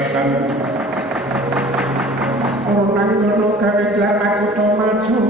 lesan ora ngono gawe lan aku to maju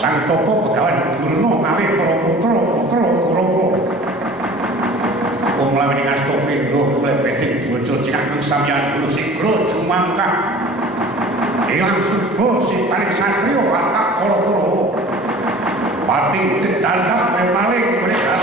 Sang Topo Begawan Durna ngawe para putra Kurawa. Wong laweni ngasta pindho mulai bedhing diwaca cekak sampeyan kulo sigra jumangkah. Ilang suba sitane satriya watak para Kurawa. Pati kedandang maling mereka.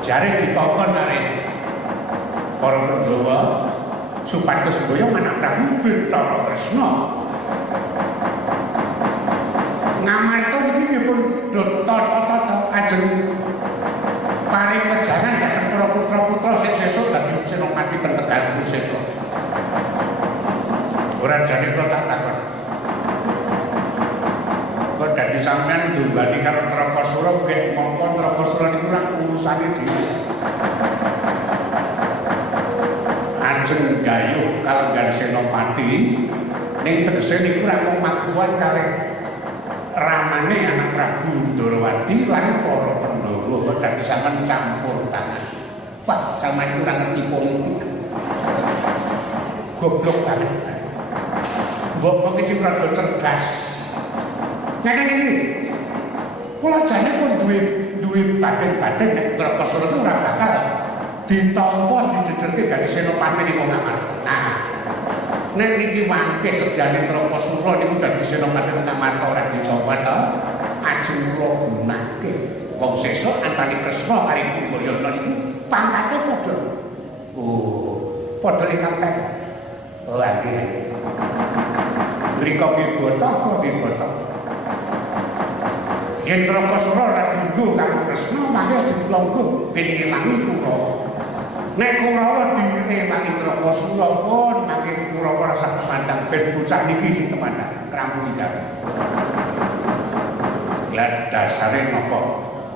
Jare dikongkon arek para Pandhawa supados boyo anak Prabu Bathara Kresna Ngamarta niki nggih pun tata-tata ajeng paring wejangan dhateng para putra-putra sing sesuk dadi senopati teng Tegal Kurseta. Ora jane kok tak takon. Kok dadi sampean ndumbani karo Trakasura nggih mongko Trakasura niku ora urusane dhewe. Ajeng gayuh kalenggan senopati ning tegese niku ora mung maguwan kalih ramane anak Prabu Ndrawati lan para Pandhawa kok dadi sampean campur tangan. Wah, sampeyan ora ngerti politik. Goblok banget. Mbok iki sing rada cerdas. Ngene iki. Kula jane pun duwe batin-batin nek Trakasura itu ora bakal ditampa dijejerke dadi senopati niku Ngamarta. Nah, nek niki mangke sejane Trakasura niku dadi senopati Ngamarta ora ditampa to, ajeng kula gunake. Wong sesuk antane Kresna kali Duryudana niku pangkate padha. Oh, padha kapten. Oh, nggih. Mriko Bibata kok Bibata. Yen Trakasura ora dienggo karo Kresna mangke diplonggo ben ngilangi Kurawa. Nek Kurawa diremangi Trakasura pun mangke Kurawa rasa kepandang ben bocah niki sing kepandang rampung iki. Lah dasare napa?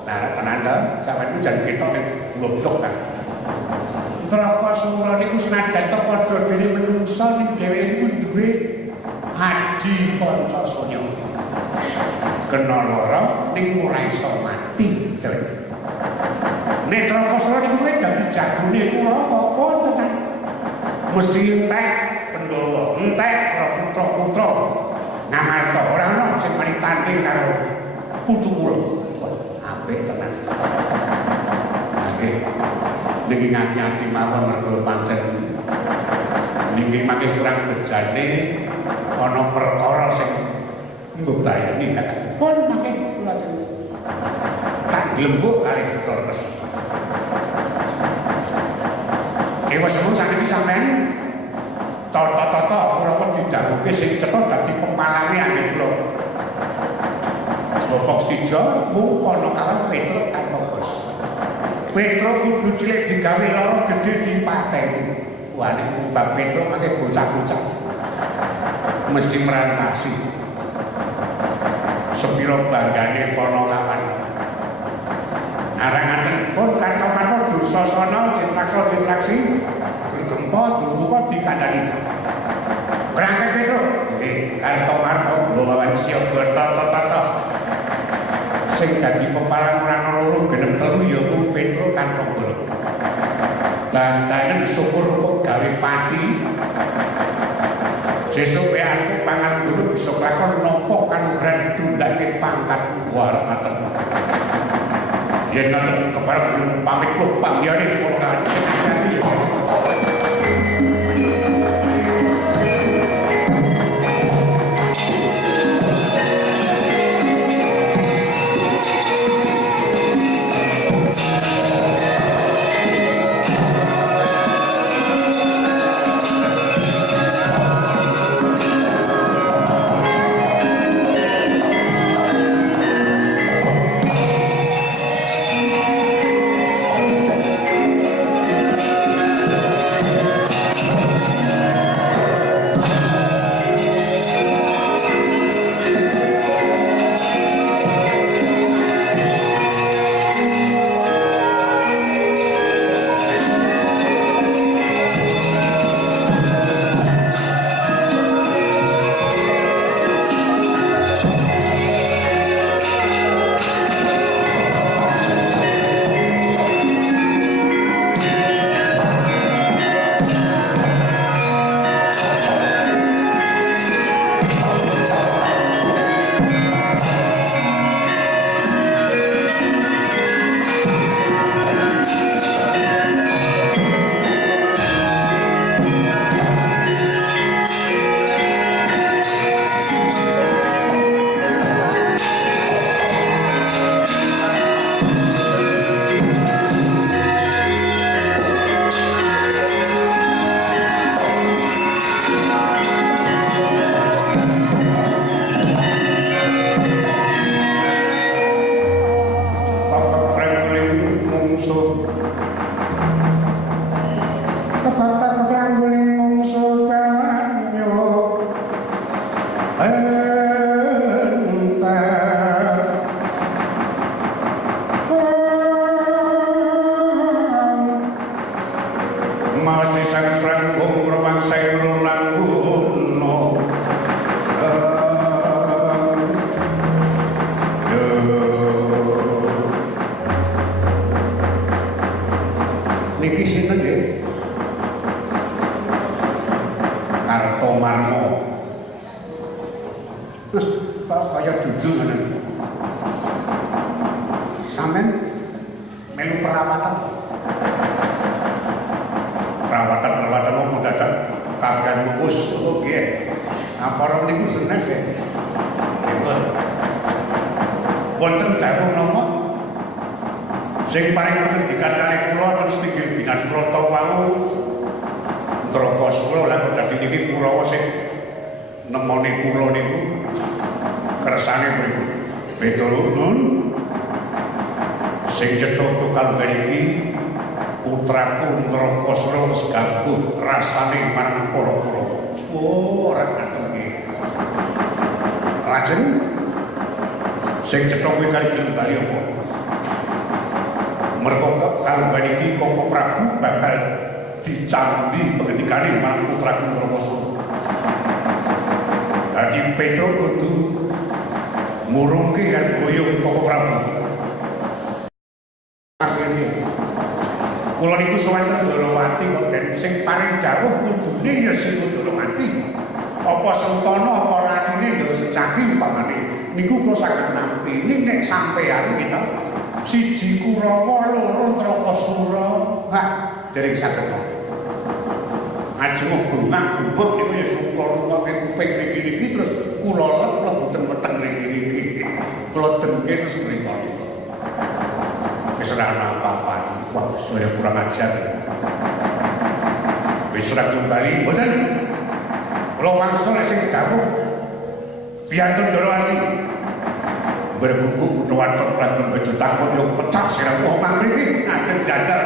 Nah, tenan sampeyan jan ketok nek goblok kan. Trakasura niku senajan padha dene menungsa ning dheweke niku duwe Haji Pancasanya. Kena lara ning ora iso mati, jare. Nek Trakasura niku dadi jagone Kurawa apa tenan. Mesti entek Pandhawa, entek para putra-putra Ngamarta ora ana sing mari tanding karo putu kula. Apik tenan. Nggih. Niki ngati-ati mawon mergo pancen niki mangke kurang bejane ana perkara sing mbebayani kata. Pun mangke kula tak glembuk kali Bathara Kresna. Wis sakniki sampean tata-tata Kurawa didhawuhke sing cetha dadi pepalange anggen kula. Bapak Sija mung ana kawan Petruk tanpa bos. Petruk kudu cilik digawe lara gedhe dipateni. Wah nek Mbak Petruk mangke bocah-bocah mesti merantasi. Sepiro banggane Panakawan. Arangaten pun Kartomarma Dursasana ditraksa-ditraksi bergempa durmuka dikandhani. Berangkat Petruk. Nggih, Kartomarma bawahan siaga tata-tata. Sing dadi pepalang ora ana loro genep telu ya ku Petruk kantong golek. Bandanen syukur gawe pati. Sesuk aku pangan guru bisa lakon napa kanugrahan dundake pangkat warmaten. Yen ngoten kepareng pamit kula panggihane para kadhi. mungsuh kebatak trangguling mungsuh tanyo masih sang rumang saya berulang kuno niki sinten nggih Kartomarmo kaya dudu ngono sampean melu perawatan apa dadak kagian ngurus oke apa niku seneng sih wonten dawuh napa sing paling pendidikan kali kula terus tinggal binan Broto wau Drapasura lan dadi niki Kurawa sing nemoni kula niku kersane pripun betul nun sing cetha tukang mriki putraku Drapasura wis ganggu rasane marang para Kurawa oh ora ngatengi lajeng sing cetha kuwi kali kembali apa mergo kalban iki Koko Prabu bakal dicambi pengendikane marang putraku Drapasura dadi Petro kudu ngurungke kan boyong Koko Prabu kula niku sawanten Darawati wonten sing paling dawuh kudune ya sing Darawati apa Sentana apa larine ya secaki umpamane niku kula saged nampi nek sampeyan kita siji Kurawa loro Drapasura nah dereng saged ajeng bengak-bengok niku ya kula kuping niki terus kula lebu ten-weteng niki kula dengke terus mriku wis ora ana apa-apa wah saya kurang ajar wis ora kembali boten kula wangsul sing dawuh piantun Darawati berbuku watok lan baju takut yo pecah sira kok mriki ajeng jajar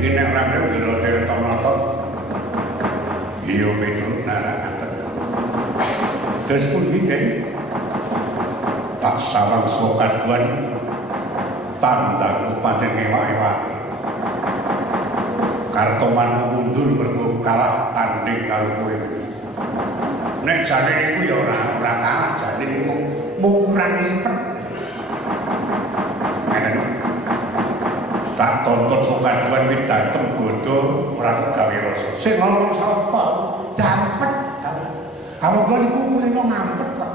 iki nek ora ndero Tirtanata. Iya Petruk narakan. Terus pundi Den? Tak sawang sokaduan tandang pancen ewak-ewake. Kartoman mundur mergo kalah tanding karo kowe. Nek jane iku ya ora kalah, jane iku mung kurang lipet. Tak tonton sokaduan wit dateng godho ora gawe rasa. Sing ngomong sapa? Dampet. Amarga niku kulino ngampet kok.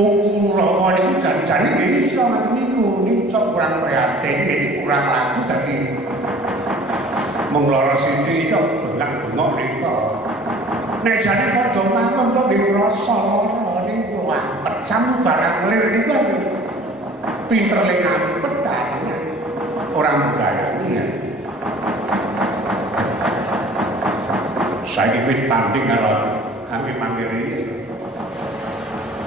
Mung kula niku jan-jan iki iso ngoten niku, niku kurang prihatin, iki kurang laku dadi mung lara sithik iki bengak-bengok niku. Nek jane padha mangkon kok nggih rasa ning kula ampet sam barang lir niku pinter le ngampet ta. Orang menggayani ya. Saya ikut tanding kalau kami panggil ini.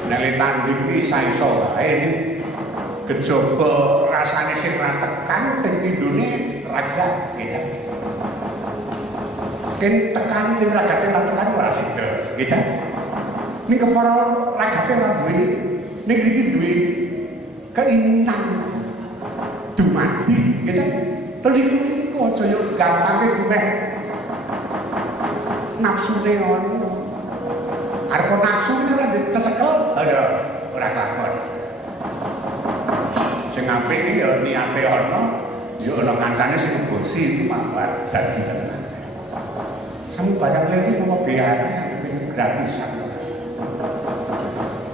Neli tanding ini saya iso wae kejaba rasane sing ra tekan teng indune raga kita. Ken tekan ning ragate ra tekan ora sida, kita. Ning kepara ragate ra duwe, ning iki duwe keinginan dumadi gitu. Terus iku aja yo gampange dumeh. Nafsune ono. Arep nafsune ora dicecekel, ora kelakon. Sing apik iki ya niate ono, yo ana kancane sing bosi mawat dadi tenan. Samu barang lagi mau biaya gratisan.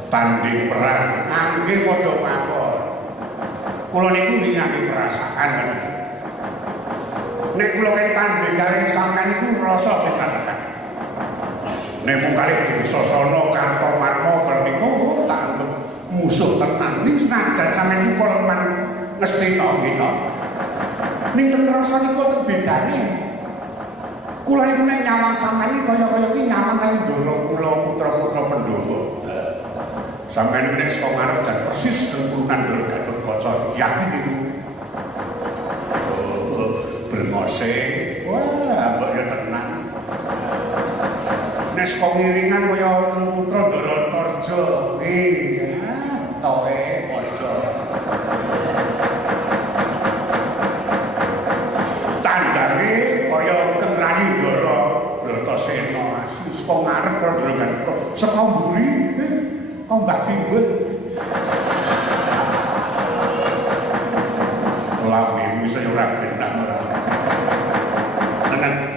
Tanding perang, angge padha mawon. Kula niku ngingati perasaan kan. Nek kula kene tanding kali sampean niku rasa sing tekan. Nek mung kali disosana Kartomarma niku tak anggap musuh tenan. Ning senajan sampean niku leman ngestina kita. Ning ten rasa niku ten bedane. Kula niku nek nyawang sampean iki kaya-kaya ki nyawang kali ndoro kula putra-putra Pandhawa. Sampai ini sekolah ngarep dan persis keturunan dari Gatotkaca yakin itu berngose wah mbaknya tenang ini sekolah ngiringan kaya putra Ndaratarja iya tohe pojo tandane kaya kengrani Ndara Bratasena sekolah ngarep kaya dari Gatotkaca sekolah mburi kok Mbak Timbul lami bisa ora benar ora.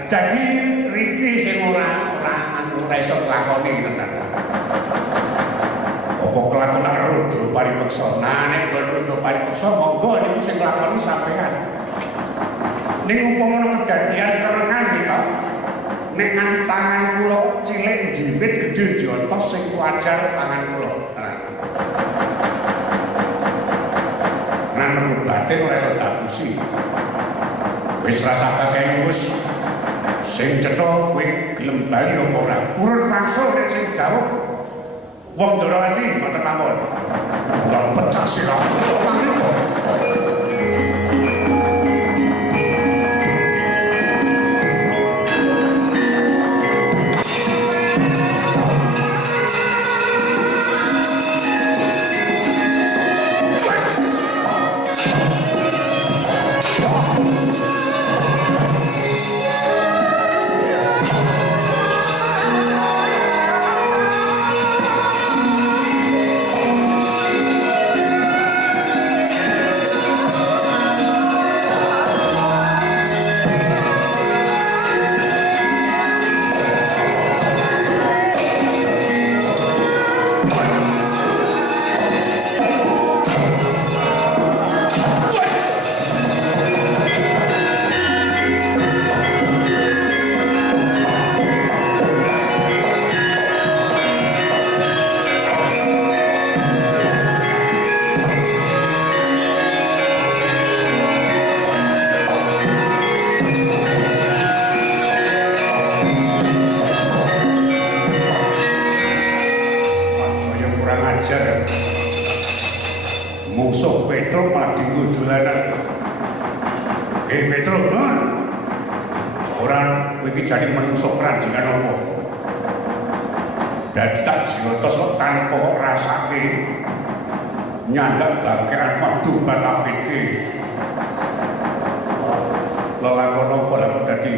Jadi riki sing ora iso lakoni tenan. Apa kelakon nek rudo paripeksa. Nah nek rudo paripeksa monggo niku sing lakoni sampean. Ning umpama kejadian kerengan gitu. Nek nganti tangan kula cilik jiwit gedhe jotos sing wajar tangan kula. Nang batin ora iso dapusi. Wis rasa kakek wis sing cetha kowe gelem bali apa ora? Purun wangsul nek sing dawuh wong Ndarawati mboten mawon. Ora pecah sira. Musuh Petruk malah dikudulanan. Petruk, non? Ora kowe iki jane manungsa krandingan apa? Dadi tak jirotos kok tanpa kok rasake nyandak bagian madu batapike. Lelakon apa lah kok dadi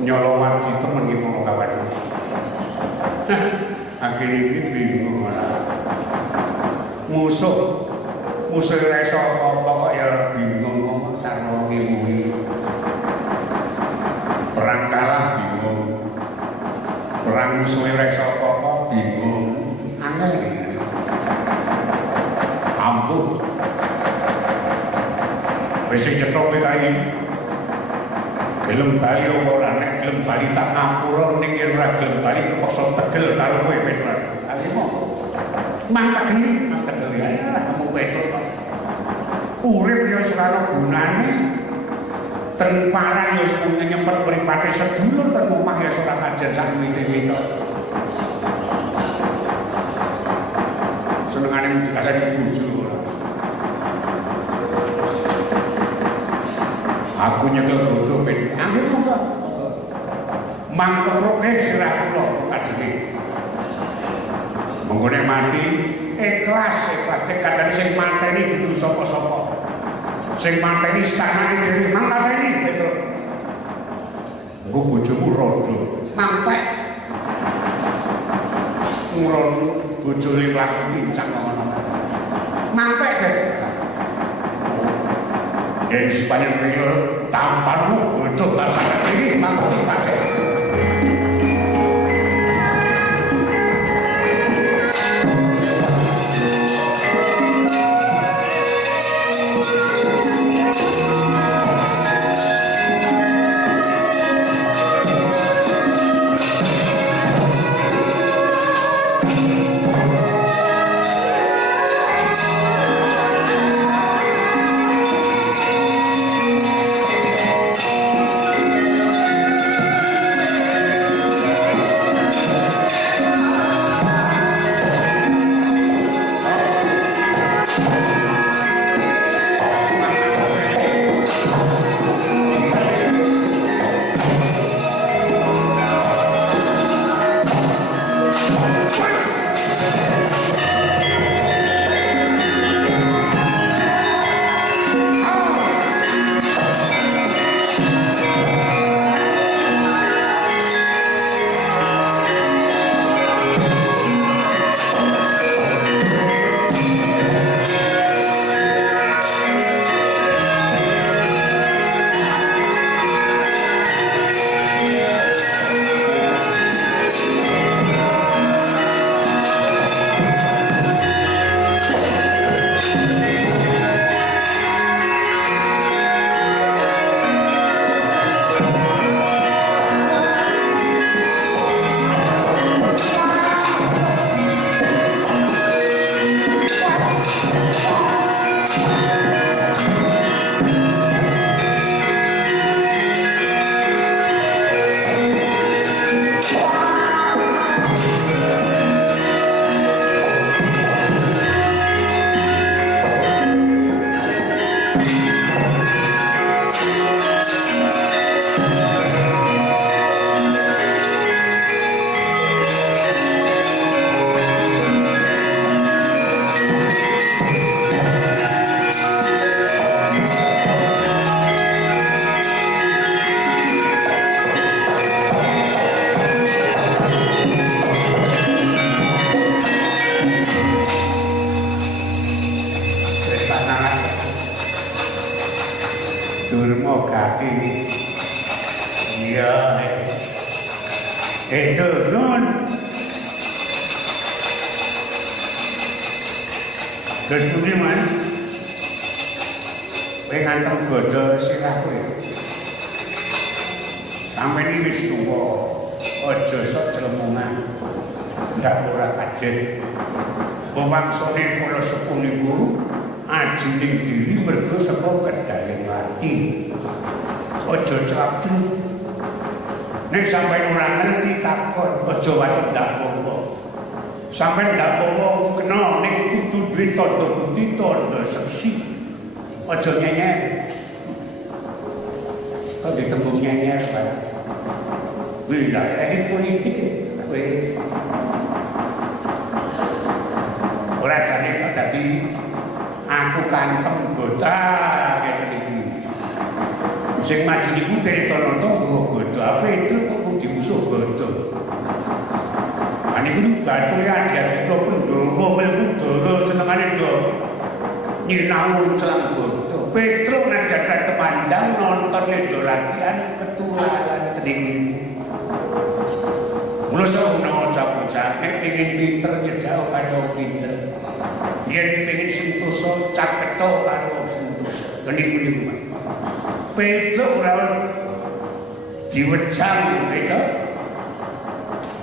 nyolong di temen iki ngono kawan. Akhir iki bingung ora. Musuh ora iso apa kok ya bingung ngomong sareng kuwi. Perang kalah bingung. Perang musuh ora iso apa bingung. Angel iki. Ampuh. Wis cetha kowe kae. Gelem bali ora nek gelem bali tak ngapura ning ora gelem bali kepaksa tegel karo kowe Petrus. Alimo. Mantap geni, mantap geni ya kamu Petrus. Urip ya ora gunane. Temparan ya wis nyempet mripate sedulur ten omah ya ora kajen sak wite-wite. Senengane dikasani bojo. Aku nyekel bodoh Petrus. Angger monggo. Mangkeproke sirah kula ajenge. Monggo nek mati ikhlas nek kadang sing mateni dudu sapa-sapa. Sing mateni sanane dhewe mangkateni Petrus. Engko bojomu rodo. Mampek. Nguron bojone lagi pincang ngono. Mampek deh. Yang sepanjang rio tampanmu untuk laksanakan ini maksud pakai. Itu nun. Terus pundi man? Kowe ngantem godho sirah kowe. Sampeyan iki wis tuwa. Aja sok jlemungan. Ndak ora kajen. Wawangsane kula sepuh niku ajining diri mergo saka kedaling ati. Aja celap-celuk. Nek sampeyan ora ngerti takon, aja watuk ndak apa. Sampeyan ndak apa kena nek kudu duwe tandha bukti tandha seksi. Aja nyenyer. Kok ditembung nyenyer, Pak? wilayah politik kowe ora jane kok dadi aku kantong gota ngeten iki sing maju niku Tirtonata nggawa gota apa itu kok dimusuh gota aniku batu ya adi-adi kula Pandhawa Werkudara senengane do nyinau celang gota Petro najan temandang nonton do latihan ketularan tening mula sauna bocah nek pengin pinter nyedak karo pinter yen pengin sentosa caketho karo sentosa niku Petro ora diwecang itu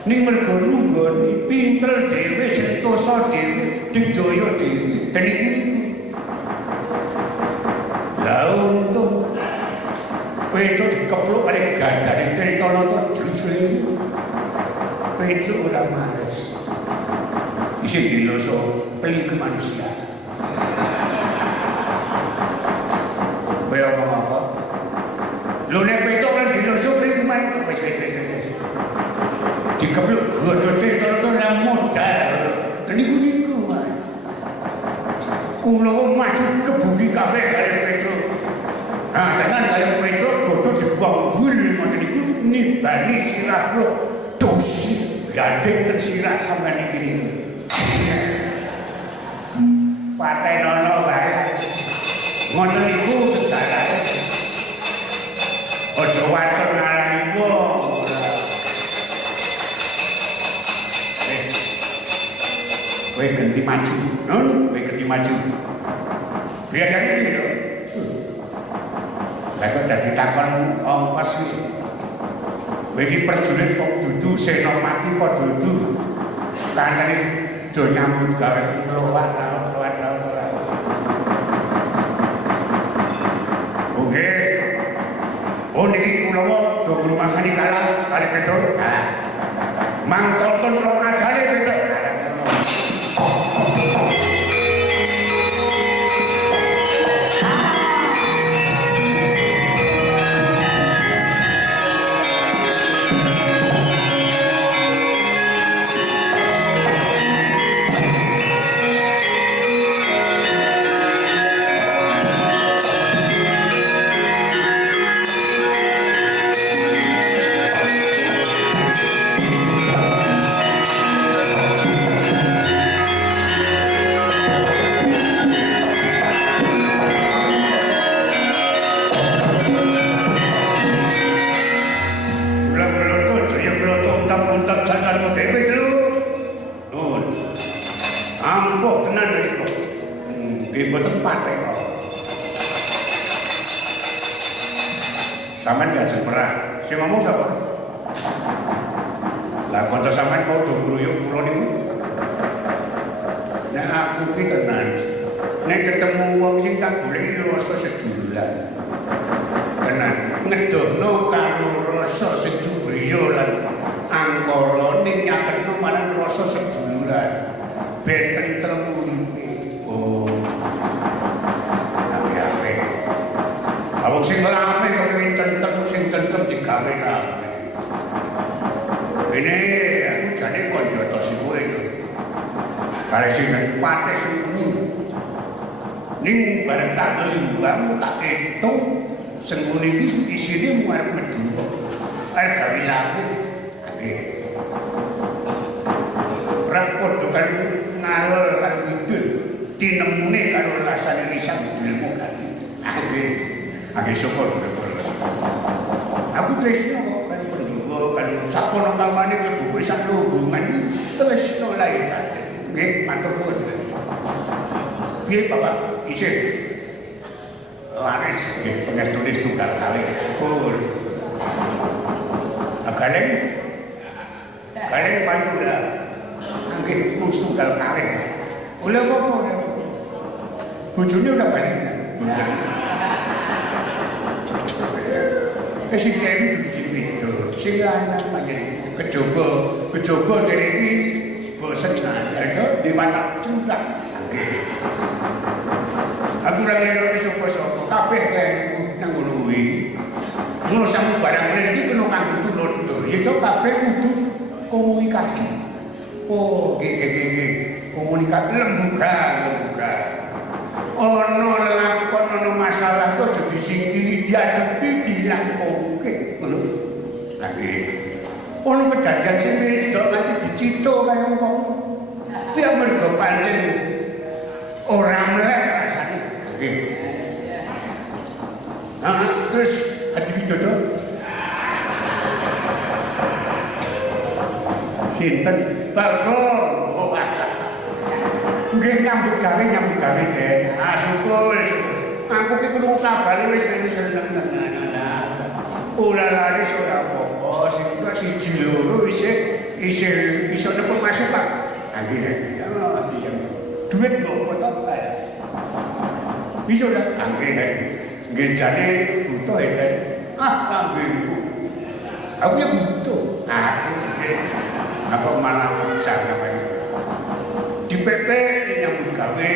ning mergo nunggoni pinter dhewe sentosa dhewe digdaya dhewe niku lha untung Petro dikepluk oleh gandane Tirtonata dhewe Petro ora males isi diloso beli kemanusiaan kaya ngomong apa lho nek Petro kan diloso beli kemanusiaan wis dikepluk godote terus nang modal niku wae kula maju kebuki kabeh karo Petro nah tenan kaya Petro godho dibuang wil ngoten niku nibani sirah kula dosi gandeng tersirah sampeyan iki niku patenono wae ngoten niku sejarahe aja waton ngarani wong kowe ganti maju non kowe ganti maju biarane iki lho lha kok dadi takon ongkos iki kowe iki prajurit kok dudu senopati kok dudu kantene do nyambut gawe nglowak laut oke oh niki kula do ngrumasani kalah kali Petro mang tonton kok ajale Petro sampean gak perang sing ngomong sapa lah kanca sampean kok do ngruyuk kula niku nek aku ki tenan nek ketemu wong sing tak goleki rasa seduluran tenan ngedono karo rasa sedubriya lan angkara ning nyaketno marang rasa seduluran ben tentrem uripe oh ape-ape awak sing ora ape kok sing tentrem digawe kabeh. Ini aku jane kon jotos iku itu. Kare sing patih sing ning bareng tak limbang tak entung sing ngene iki isine muarep medhu. Arep gawe lapik. Nggih. Ora padha karo ngalor karo ngidul, tinemune karo rasane lisan ilmu gati. Nggih. Nggih syukur. Aku tresno kok kan Pandhawa kan sapono kamane kebuku sak hubungan tresno lae kate. Nggih, matur nuwun. Piye Bapak? Isih laris nggih pengestulis tunggal kali. Pun. Galeng. Galeng payula. Nggih, tunggal kali. Oleh apa? Bojone udah balik. Boten. Sing kene dudu sing wedok, sing lanang panjen kejaba dhewe iki bosen ada diwatak cungkak. Nggih. Aku ora ngerti sapa-sapa, kabeh kene nang ngono kuwi. Ngono sampe barang rene iki kena kanggo tulodo, ya itu kabeh kudu komunikasi. Oh, nggih. Komunikasi lembugan. Ono lakon ono masalah kok dadi singkiri diadepi dilampungke. Ngono. Lah nggih. Ono kedadian sing wedok nganti dicitho karo wong. Kuwi mergo pancen ora melek rasane. Nggih. Terus Haji Widodo sinten Bagong. Oh, nggih nyambut gawe Den. Syukur. Aku ki kudu kabare wis seneng. Ora lari ora apa-apa, sing siji loro isih iso nepuk masukan. Nggih. Duit kok potok bae. Iso ora? Nggih. Nggih jane butuh Den. Lambengku. Aku ya butuh. Apa malah bisa ngapain? Di PP nyambut gawe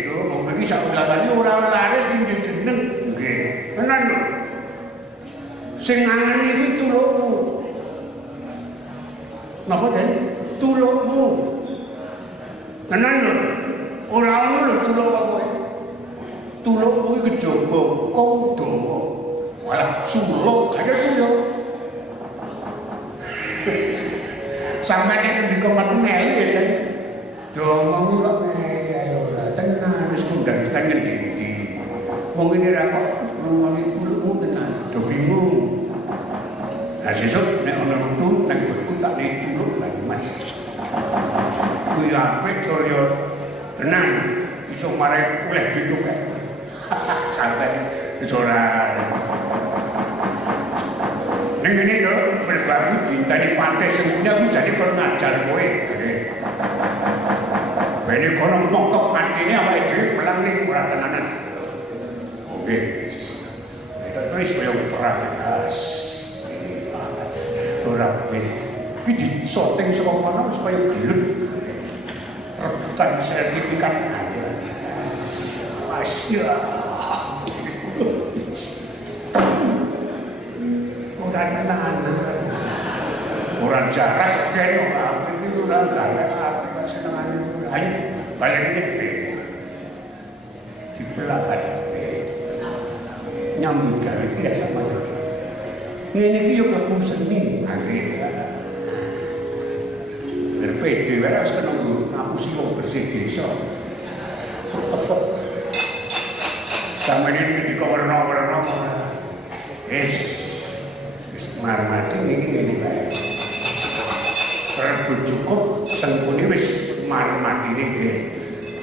itu mau iki saulangane ora laris tinggi jeneng nggih tenan lho sing ngangeni iki tulukmu napa Den tulukmu tenan lho ora ono lho tuluk kowe tulukmu iki kejaba kondo walah suluk kaya tuluk sampai nek ndika metu meli ya Den Dongong kok kaya ora tenan wis kundang tenan ngendi. Wong iki ra kok ngomongin kulukmu tenan, do bingung. Lah sesuk nek ana wektu nang kowe tak nek tuluk Banyumas. Kuwi apik to yo tenan iso marek oleh pitu kae. Santai wis ora. Ning ngene to berbangun dintani pantai semuanya aku jadi kon ngajar kowe. Bene kono mokok mantine awake dhewe pelang ning ora tenanan. Oke. Itu wis koyo perang gas. Ora bene. Ki di shooting saka kono supaya gelem. Rebutan sertifikat aja. Masya. Ora tenanan. Ora jarak kene ora iki ora galak ati senengane. Ayo balik ini di pelapan nyambut gawe tidak sama ini iki yo gabung seni berpede wae harus kena ngapusi wong bersih desa sampeyan iki warna-warna wis marmati iki wae Prabu cukup sengkune wis marmatine nggih.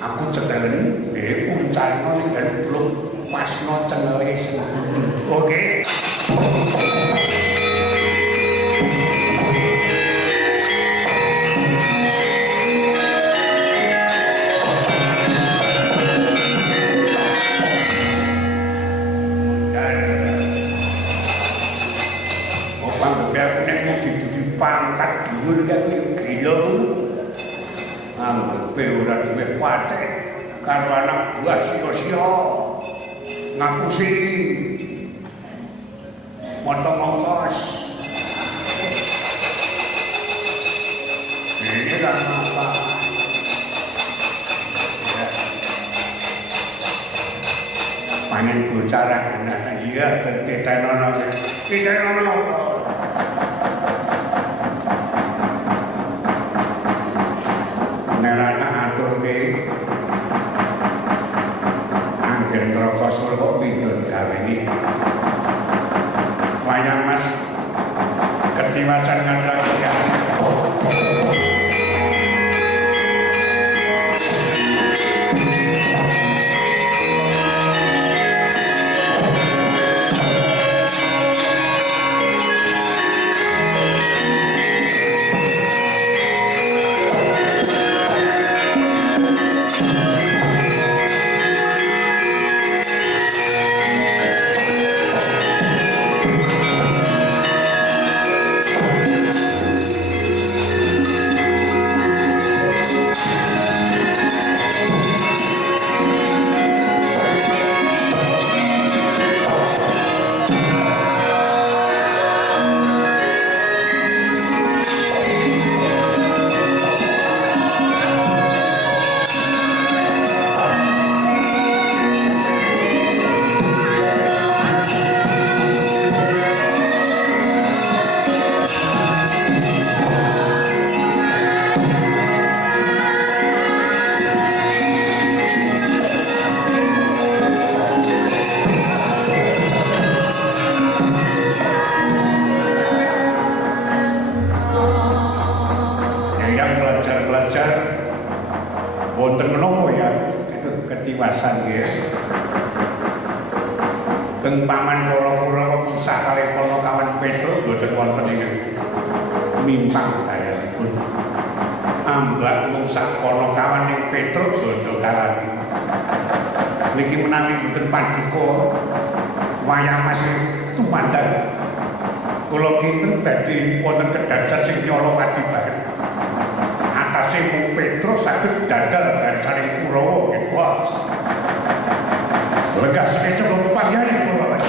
Aku cekelen nggih uncalno ning dalem blok masno cengele sengkune. Oke. Pangkat dhuwur iki gila anggepe ora duwe patek karo anak buah sia-sia ngapusi motong-motong ini kan apa panen bicara genah iya ketenono apa nerana aturke anggen Trokosol kok pindhon gawene wayang Mas ketiwasan ngadrakian paman para Kurawa Musa kalih Panakawan Petruk boten wonten ing mimpang dayanipun. Ambak mung sak Panakawan ing Petruk bondo kalani. Niki menawi boten paduka wayah masih tumandang. Kula kinten badhe wonten kedhasan sing nyala kadibahan. Atase mung Petruk saged dadal garsane Kurawa nggih, Bos. Lega sing coba panggane kula.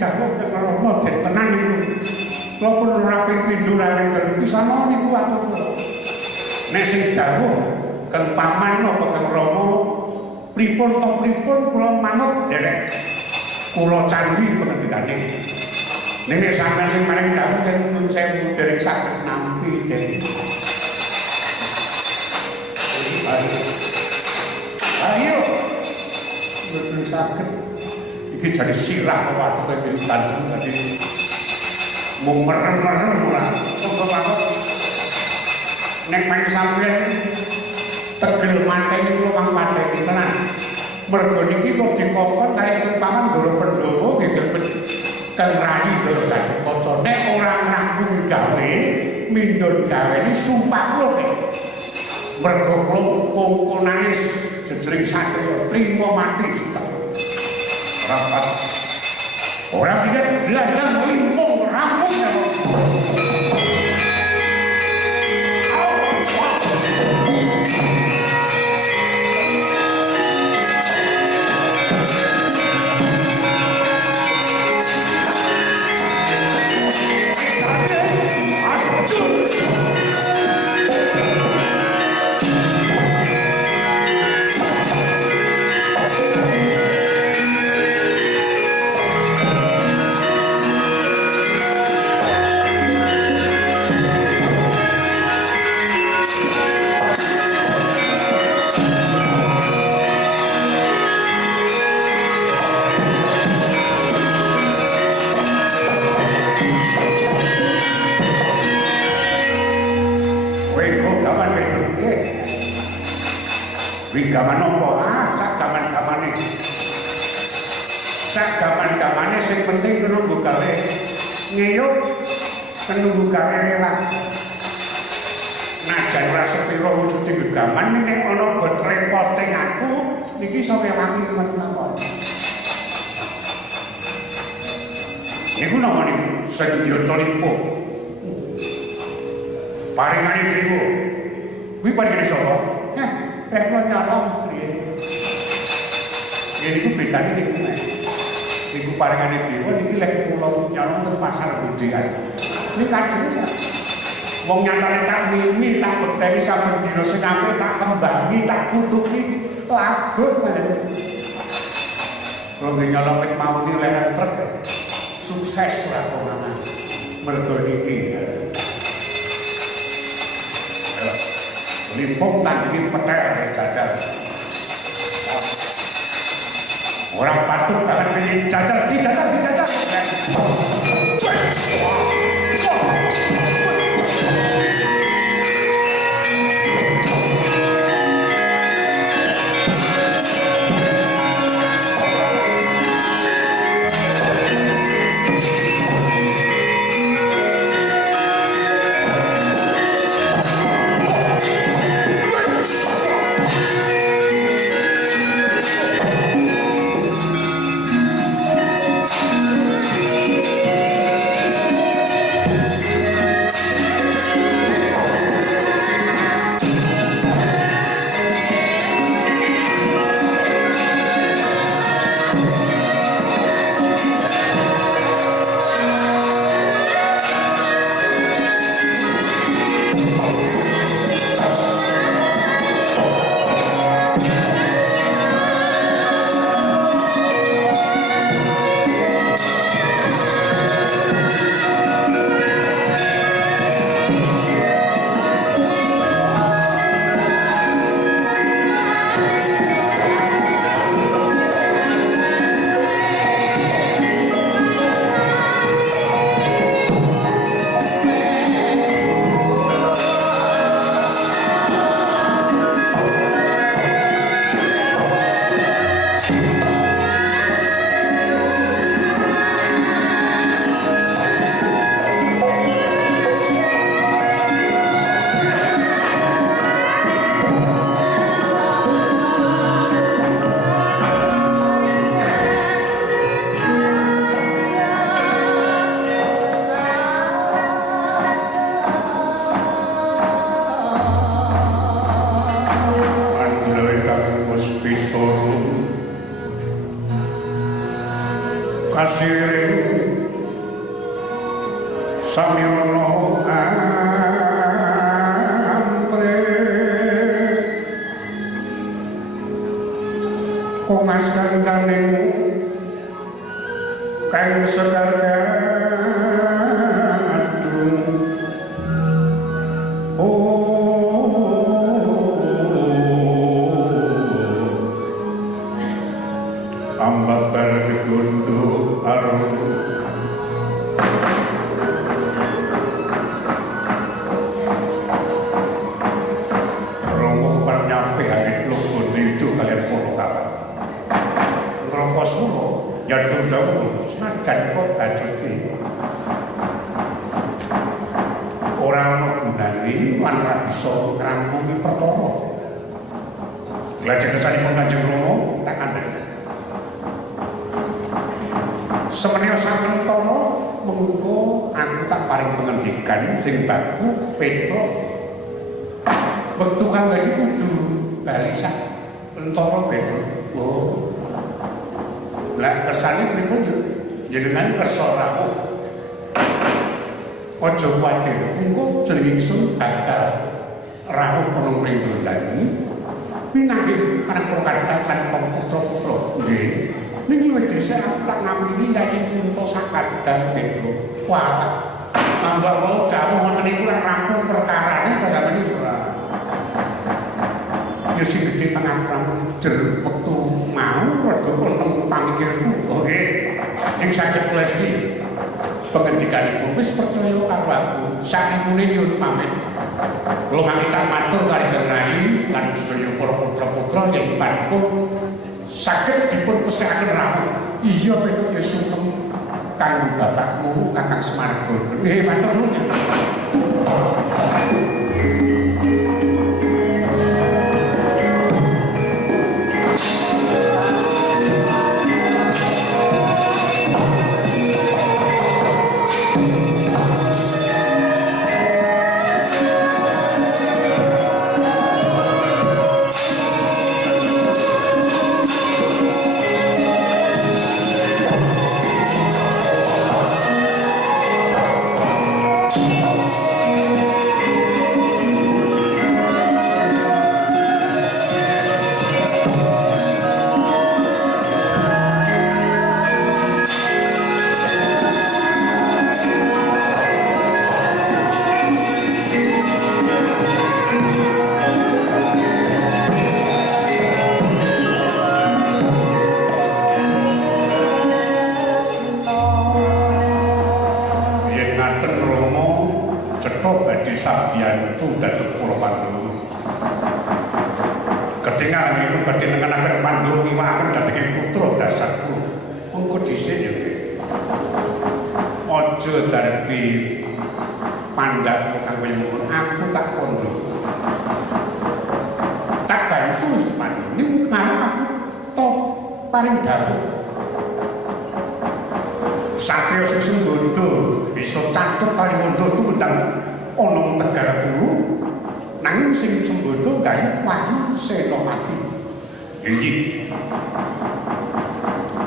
Dawuh Rama den tenan niku. Kula pun ora pindho ra wonten pisana niku atur kula. Nek sing dawuh Kang Paman napa Kang Rama pripun to pripun kula manut derek kula candhi pengendikane. Nek sampeyan sing maring dawuh den nun sewu derek saged nampi den. Ayo. Betul saged iki jadi sirah waktu kepilutan tadi mau merem-merem ora kok nek main sampeyan tegel mateni kula mang mateni tenan mergo niki kok dikongkon kaya Kang Paman Ndara Pandhawa nggih Kang Rayi Ndara Gatot nek ora nganggo gawe mindhon gawene sumpah kula mergo kula pungkonane jejering satriya trima mati rapat orang tidak gelandang limpung rampung gaman apa? Sak gaman-gamane. Sak gaman-gamane sing penting nunggu gawe. Ngeyuk nunggu gawe lewat. Najan ora sepiro wujude gegaman nek ana bot repote aku niki iso ngewangi teman-teman. Niku napa niku? Senjata lipo. Paringane dewa. Kuwi paringane sapa? Kula nyolong piye. Ya niku bedane niku nek. Niku paringane dewa niki lek kula nyolong ten pasar Budian. Niki kadang wong nyatane tak mimi tak bedeni saben dina sinampe tak kembangi tak kutuki lagut men. Kula nyolong nek mau ni lek truk sukses lah pokoke. Mergo niki limpung tandingi petel jajal. Orang patut banget pilih jajal, dijajal.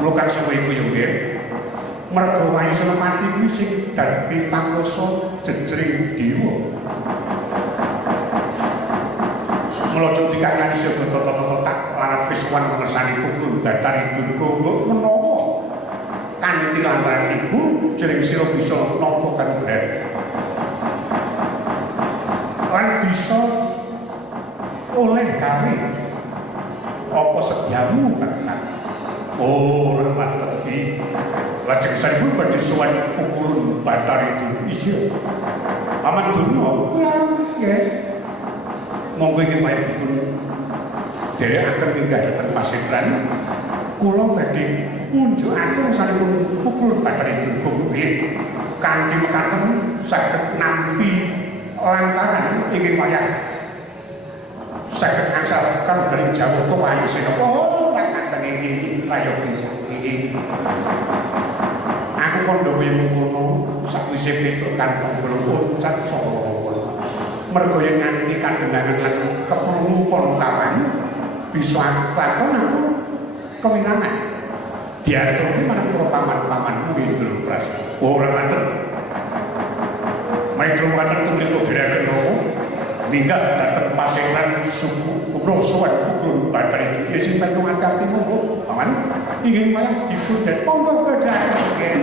Mula kang suwe iku yo nggih. Mergo wae Senopati kuwi sing dadi pangkoso jejering dewa. Mula dikakani sego toto-toto tak larat pisuwan ngersani pukul datari durga mbok menawa kanthi lantaran iku jering sira bisa nampa kanugrahan. Lan bisa oleh gawe apa sediamu katakan. Oh, lemah tepi. Lajeng saripun badhe sowan pukulun batar itu. Iya. Paman Durna. Ya, nggih. Monggo ingin maya dipun dherekaken minggah dhateng pasetran. Kula badhe punjukaken saripun pukulun batar itu nggih. Kanthi mekaten saged nampi lantaran ingin maya saged angsalaken dari Jawa Wayu Senapa. Ini rayo bisa ini aku kondo yang mengkono sakwise petuk kantong belum cat soro mergo yang nganti kandengangan lan keprungu pon kawan bisa lakon aku kewirangan diatur marang paman-pamanmu Indra Prasetya ora ngaten maitro ngaten tuliko direken nopo minggah dateng pasetran suku Rosoan pukul batar itu sing penungan kaki monggo paman ingin malah dipun dan monggo kejaken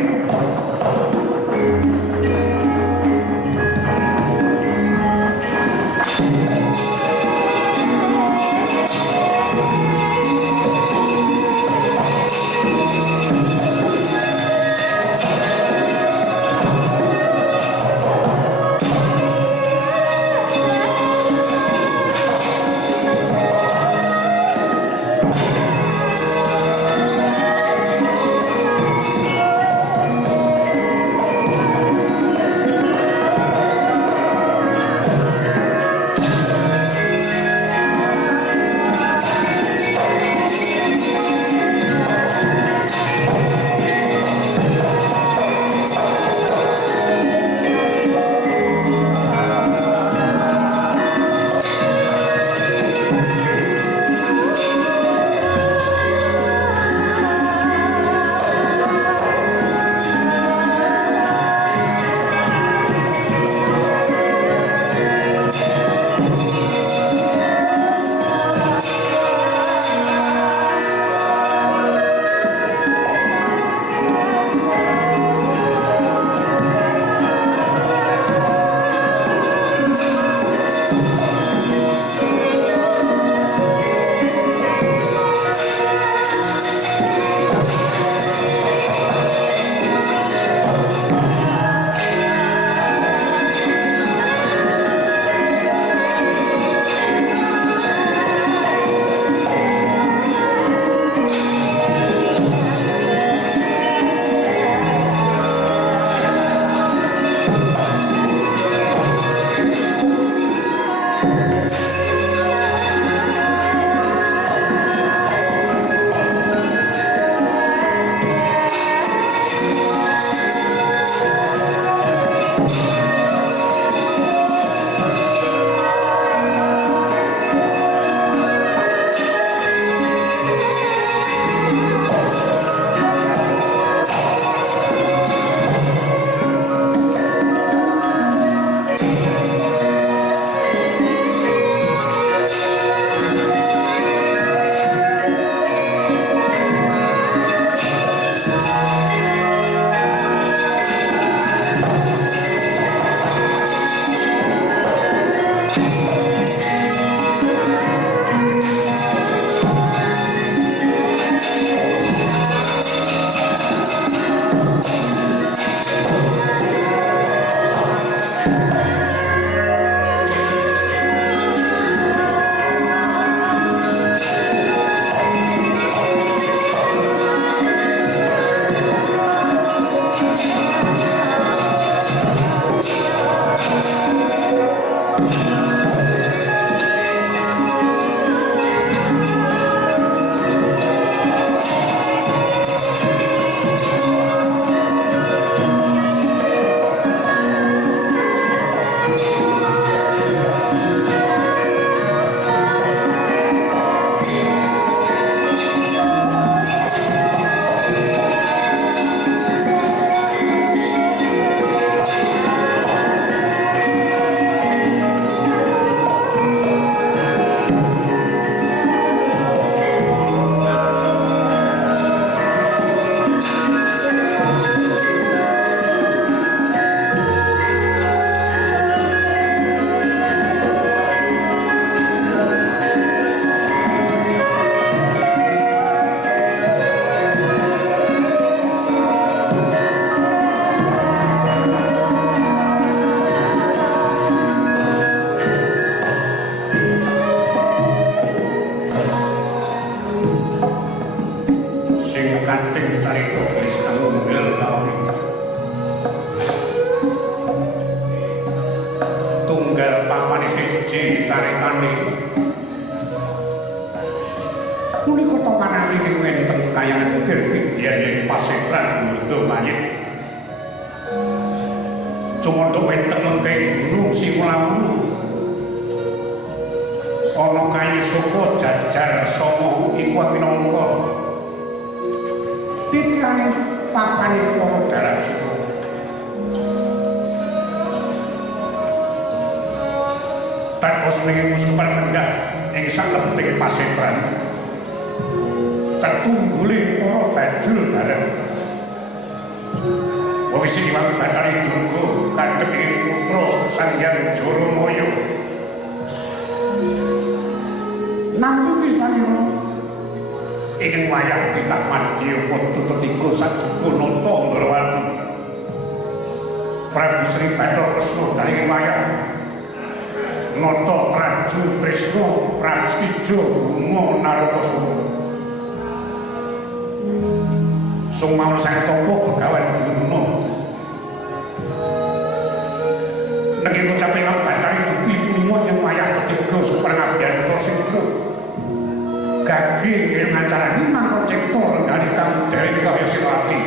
kating carita Krishna Munggil kawi tunggal papan siji caritane punika tomanane wenten kayane Dirgidyan Pasetran Buddha Mayit cumandha wenten ing Gunung Simulawu ana kayu saka jajar Soma iku minangka titiane papane para dalang suku tanpa senenge musuh permendah ing saklebeting pasetran ketunggule para bajul bareng wis diwang Bathari Durga kadhep putra Sang Hyang Jaramaya namung pisanira ing wayah pitak madya padha tiga sajuga nata Ndrawati Prabu Sri Bathara Kresna daling wayah nata Traju Tresna Prastija Bima Narakasura sumawon sang tapa Begawan Durna nanging kacape lan Bathari Dupi punika ing wayah ketiga Suprangabyan Trasingkra gage ing acarane mangko cipta renggane tamu dereng kaya Sewati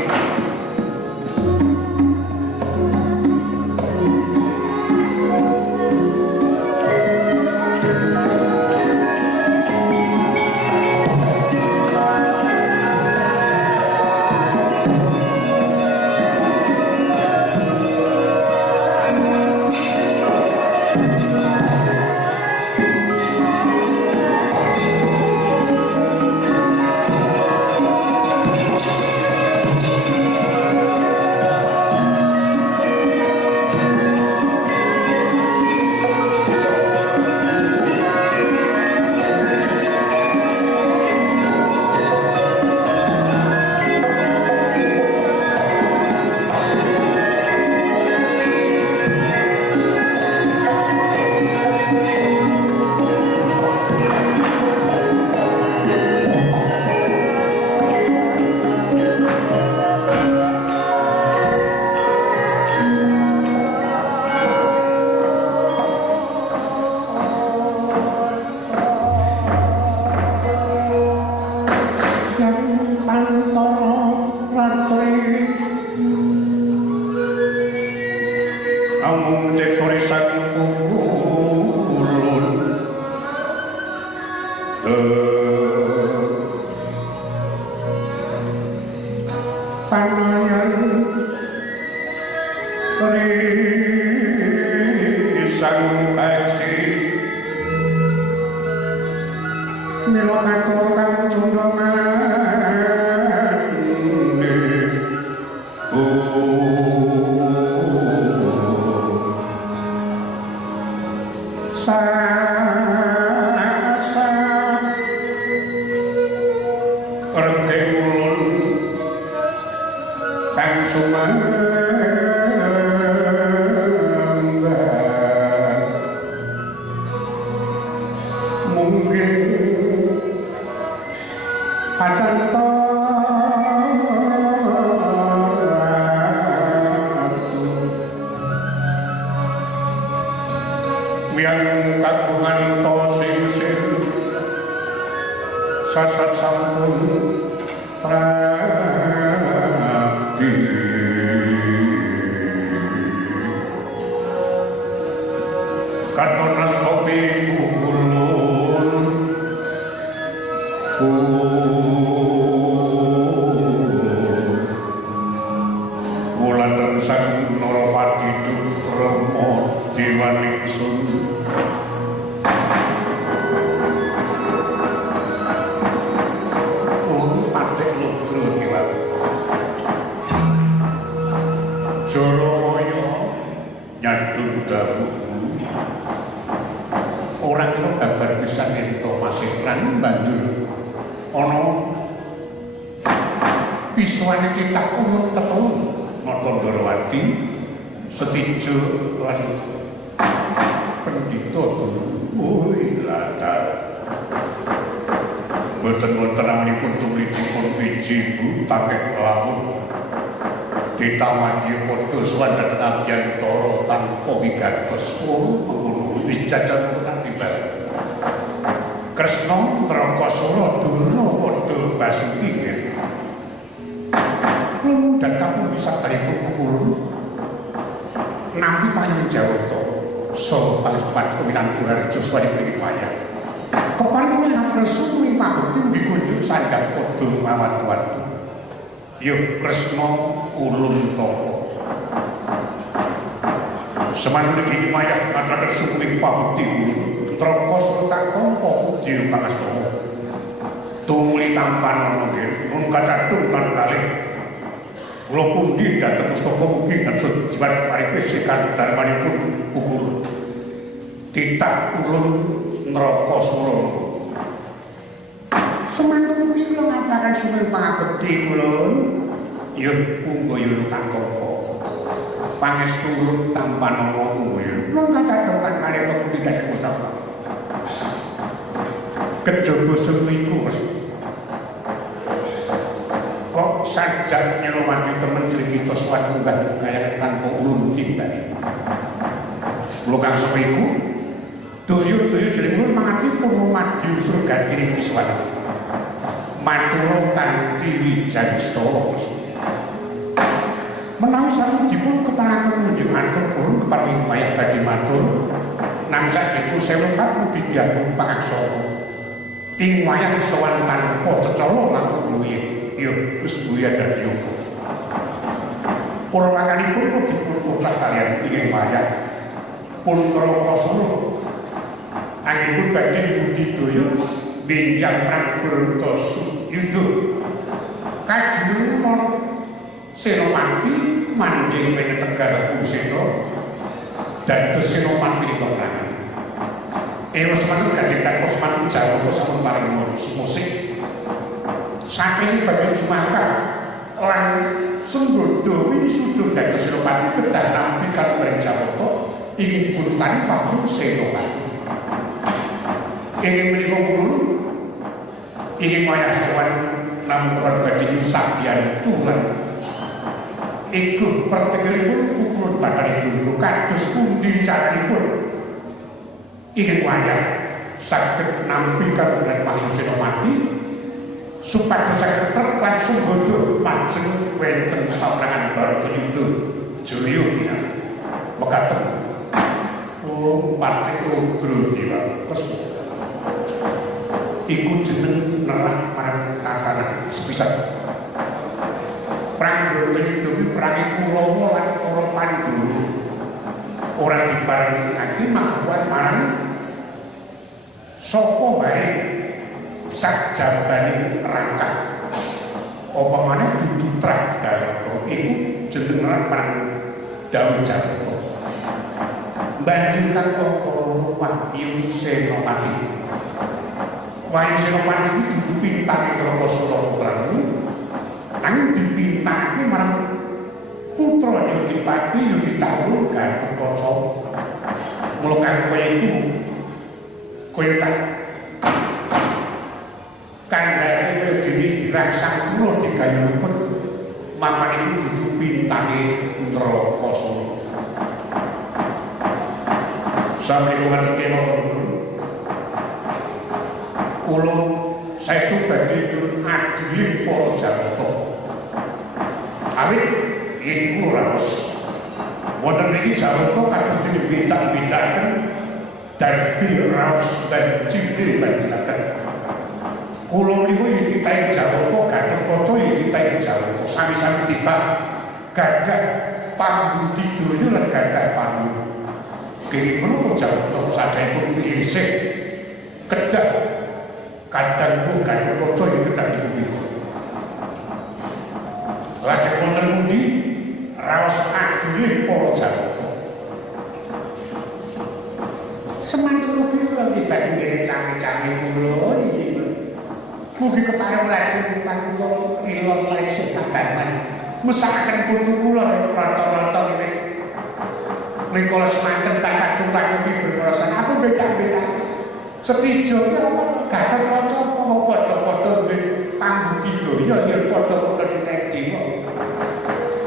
Boten-boten namanipun tumripun jibu takek lamun ditawadi padha sowan dhateng Abyantara tanpa wigatos mengono wis jajan tak timbal Kresna Trakasura Durna padha Basuki kula dan kamu bisa kalipun kulun nampi panjenengan Jawata saha Palespat Winantu Harjo Swaripati Wayah keparingan atur suwi pangukti dikunjuk sandhang padha mawat-watu ya Kresna ulun tapa semanten iki Wayah aturaken suwi pangukti Trakasura tak tampa puji pangastana tumuli tampan nggih mun kacadhung kan kalih kula pundi dhateng mustaka mugi tansah jimat paripis sekar darmanipun ukur titah ulun Trakasura semanten iki kula ngaturaken suwi pangabekti kulun ya monggo yen tak tampa pangestu ulun tampan ana kuwi mun kacadhung kan kalih pundi dhateng mustaka kejaba semiku kok sajak nyelowati temen cerita suatu munggah kaya tanpa ulun timbang kula kang semiku doyo-doyo jenengipun mangerti pengumadi surga diri Wiswana matur kanthi wijansta menawi sanjipun keparangan kunjung matur pun keparing Wayah badhe matur nang sakiku sewu kat mugi diagung pangaksara ing wayah sowan tanpa cecala langkung luwih ya wis buya dadi apa purwakanipun dipun ucap kaliyan ing wayah pun Trakasura anggenipun badhe budidaya benjang Prabu Brontasuyuda kajruna Senopati manjing wene Tegara Kuseta dados Senopati peperangan semanten gadhah tak semanten Jawata sampun paring musik saking badhe Jumaka lan Sembada wisuda dados Senopati kedah nampi kaliyan bareng Jawata ingin dipundhani pamrih Senopati ingin menika pun ingin Wayah sowan namung badhe nyusadian Tuhan iku pertegelipun pukulun batanipun kados pundi caranipun ingin Wayah saged nampi kagungan Pangestu Senopati supados saged terpan Sembada majeng wonten paprangan Bharatayuda Jaya dina mekaten Patik Rudradewa iku jeneng nerak marang tatanan sepisan perang Bharatayuda kuwi perange Kurawa lan para Pandhawa ora diparengake makuan marang sapa wae sajabane rangka apa maneh dudu Trahdarata iku jeneng marang Dawa Jawata banjur kang Wahyu Senopati Wahyu Senopati iki dudu pintane Trakasura putramu nanging dipintake marang putra Yudipati Yuditawur Gatotkaca mula kang kaya iku kaya tak kandhane kaya dene dirangsang kula digayunipun mapan iku dudu pintane Trakasura sampeyan ngerti kula saestu badhe nyuwun adili para Jawata awit ing Raos wonten niki Jawata kadung dibintak-bintakaken darbi Raos dan Cindhe panjenengan kula niku yen titah Jawata Gatotkaca yen titah Jawata sami-sami titah gadah pambudidaya lan gadah pandu kene menapa Jawata sajaipun isih kedah kadang pun Gatotkaca yen kedah dipunika lajeng wonten pundi raos adile para Jawata semanten mugi kula dibanding dene cawe-cawe kula niki mugi kepareng lajeng pantun kila lesih kabangan mesakaken putu kula rata-rata Nicholas semanten tak kadung-kadung berproses apa beda-beda setijo ki apa Gatotkaca apa padha-padha panggung budaya ya padha-padha ditedi kok.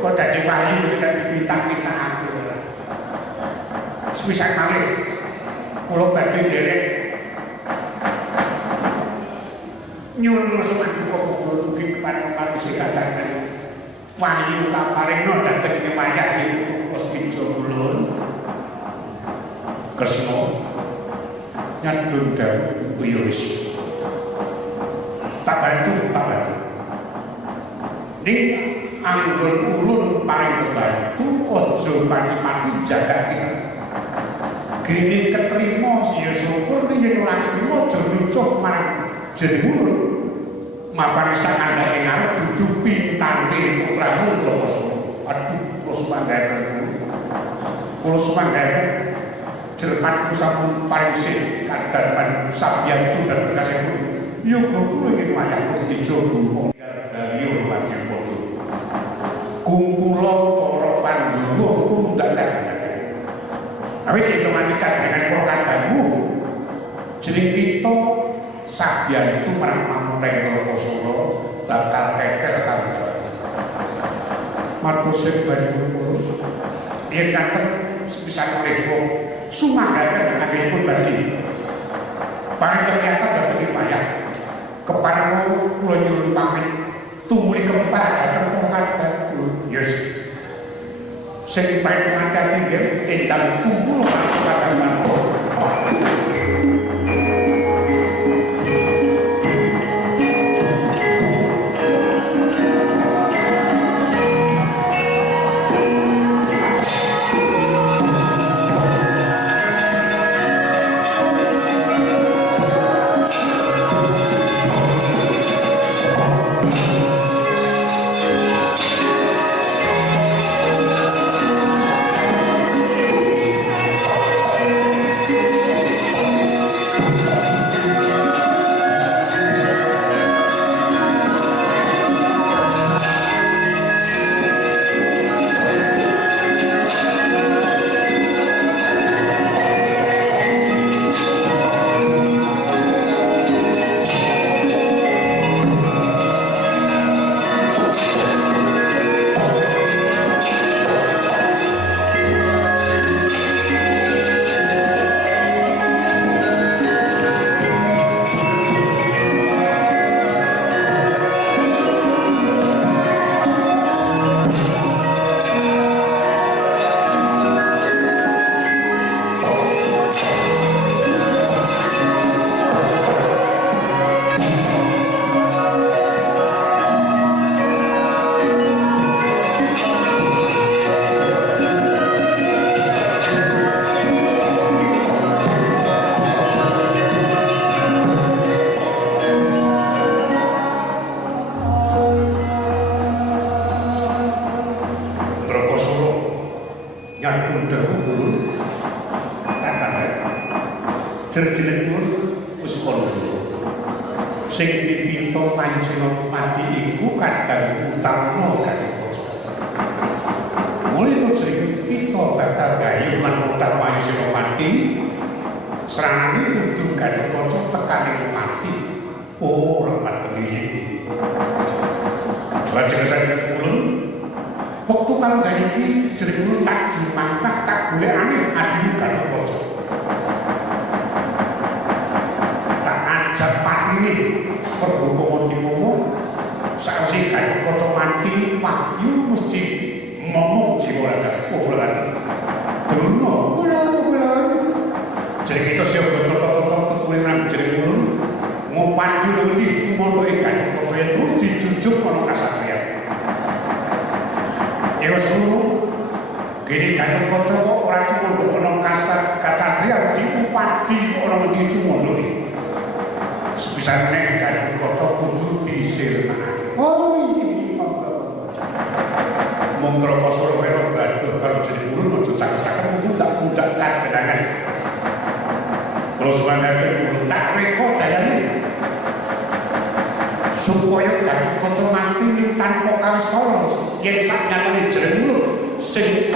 Kok dadi wali nek dipintak-pintakake ora. Sepisan malih kula badhe nderek nyuwun sumangga kula mugi kepareng sikataken wahyu kaparingna dhateng ing wayah ing Puspija kula. Kresna nyadun dawuh ya wis. Tak bantu. Ning anggon ulun paring bantu aja pati-pati jagake. Gini ketrima ya syukur yen ora ketrima aja nyucuh marang jeneng ulun. Mapan sak kandhane ngarep dudu pintane putramu Drapasa. Aduh, kula sumanggaken jerman sampun paring sih kadhapan sabyantu dhateng kasihipun. Yoga kula ing wayah Puspija kula dari Urwadi padha. Kumpula para Pandhawa mundhak kadhangan. Awit ditemani kadhangan para kadangmu. Jeneng kita sabyantu marang Mamrendra Pasura bakal keker karo matur sing banjur yen kanten sepisan menika sumanggaken anggenipun badhe paring kegiatan dhateng wayah kepareng kula nyuwun pamit tumuli kempar dhateng pungkadan kula yes sing panjenengan inggih endang kumpul kadang sing dipinto Mayu Senopati iku kadang utama Gatotkaca. Mulai itu jeneng pito bakal gayu manutah Mayu Senopati serangannya kudu Gatotkaca tekaning mati. Oh, lemah temiri. Lajeng saking ulun waktu kang iki jeneng ulun tak jumangkah tak golekane adi Gatotkaca. Tak ajak patine perhukuman dipomo saksi Gatotkaca mati wahyu mesti momong jiwa raga Durna kula jadi kita siap betul-betul kuwi nang jeneng ulun ngopanju iki cuma nek Gatotkaca itu dijujuk ana kasatria ya seluruh gini Gatotkaca kok ora cuma ana kasatria diupadi ora cuma iki sebisane Gatotkaca kudu disirnakake. Oh iya, mong Drapasa ora gaduh karo jeneng ulun aja cakep-cakep budak-budak kadhengan. Terus mangke ulun tak reka dayane. Supaya Gatotkaca mati tanpa kawistara yen sak nyatane jeneng ulun sing